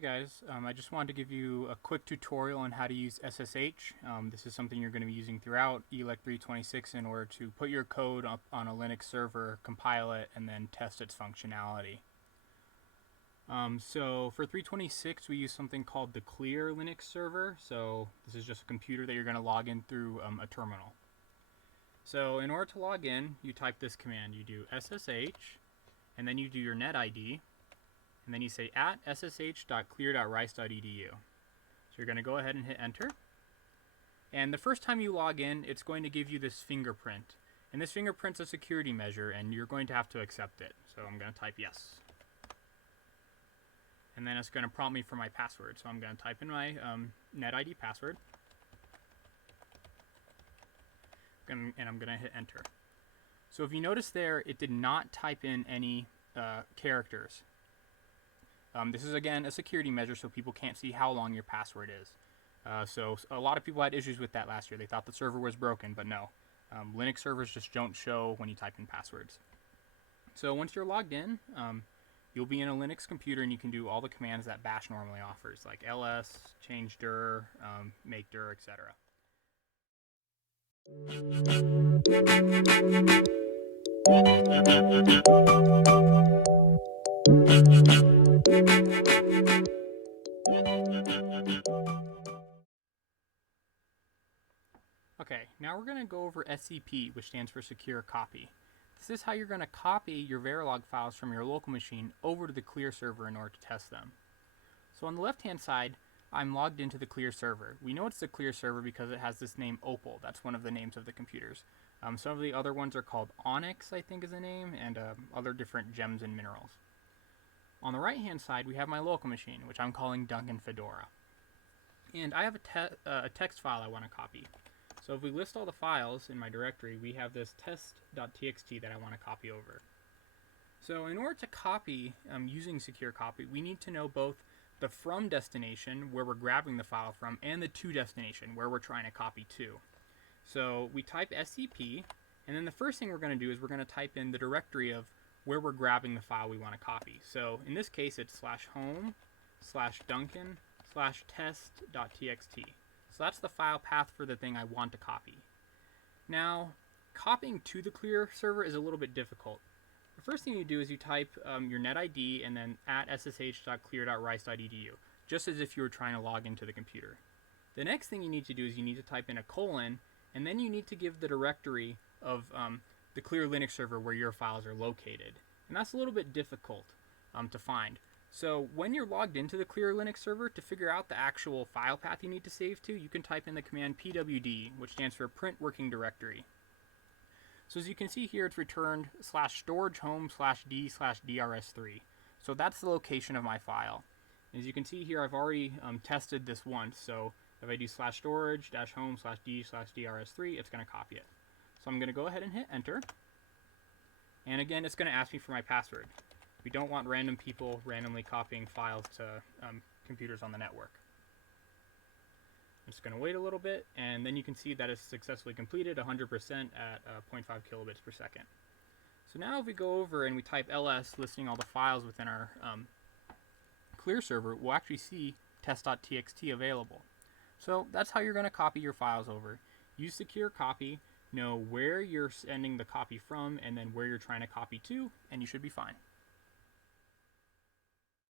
Hey guys, I just wanted to give you a quick tutorial on how to use SSH. This is something you're going to be using throughout ELEC 326 in order to put your code up on a Linux server, compile it, and then test its functionality. So for 326 we use something called the clear Linux server. So this is just a computer that you're going to log in through a terminal. So in order to log in, you type this command. You do SSH, and then you do your net ID, and then you say @ssh.clear.rice.edu. So you're going to go ahead and hit enter. And the first time you log in, it's going to give you this fingerprint. And this fingerprint's a security measure, and you're going to have to accept it. So I'm going to type yes. And then it's going to prompt me for my password. So I'm going to type in my net ID password. And I'm going to hit enter. So if you notice there, it did not type in any characters. This is again a security measure so people can't see how long your password is. So a lot of people had issues with that last year. They thought the server was broken, but no. Linux servers just don't show when you type in passwords. So once you're logged in, you'll be in a Linux computer and you can do all the commands that bash normally offers, like ls, change dir, make dir, etc. Okay, now we're going to go over SCP, which stands for Secure Copy. This is how you're going to copy your Verilog files from your local machine over to the Clear server in order to test them. So on the left-hand side, I'm logged into the Clear server. We know it's the Clear server because it has this name Opal. That's one of the names of the computers. Some of the other ones are called Onyx, I think is the name, and other different gems and minerals. On the right-hand side, we have my local machine, which I'm calling Duncan Fedora. And I have a text file I want to copy. So if we list all the files in my directory, we have this test.txt that I want to copy over. So in order to copy using Secure Copy, we need to know both the from destination, where we're grabbing the file from, and the to destination, where we're trying to copy to. So we type SCP, and then the first thing we're going to do is we're going to type in the directory of where we're grabbing the file we want to copy. So in this case, it's /home/duncan/test.txt. So that's the file path for the thing I want to copy. Now, copying to the Clear server is a little bit difficult. The first thing you do is you type your net ID and then @ssh.clear.rice.edu, just as if you were trying to log into the computer. The next thing you need to do is you need to type in a colon, and then you need to give the directory of the Clear Linux server where your files are located. And that's a little bit difficult to find. So when you're logged into the Clear Linux server, to figure out the actual file path you need to save to, you can type in the command pwd, which stands for print working directory. So as you can see here, it's returned /storagehome/d/drs3. So that's the location of my file. As you can see here, I've already tested this once. So if I do /storage-home/d/drs3, it's going to copy it. So I'm going to go ahead and hit enter. And again, it's going to ask me for my password. We don't want random people randomly copying files to computers on the network. I'm just going to wait a little bit, and then you can see that it's successfully completed 100% at 0.5 kilobits per second. So now if we go over and we type ls listing all the files within our Clear server, we'll actually see test.txt available. So that's how you're going to copy your files over. Use Secure Copy, know where you're sending the copy from, and then where you're trying to copy to, and you should be fine.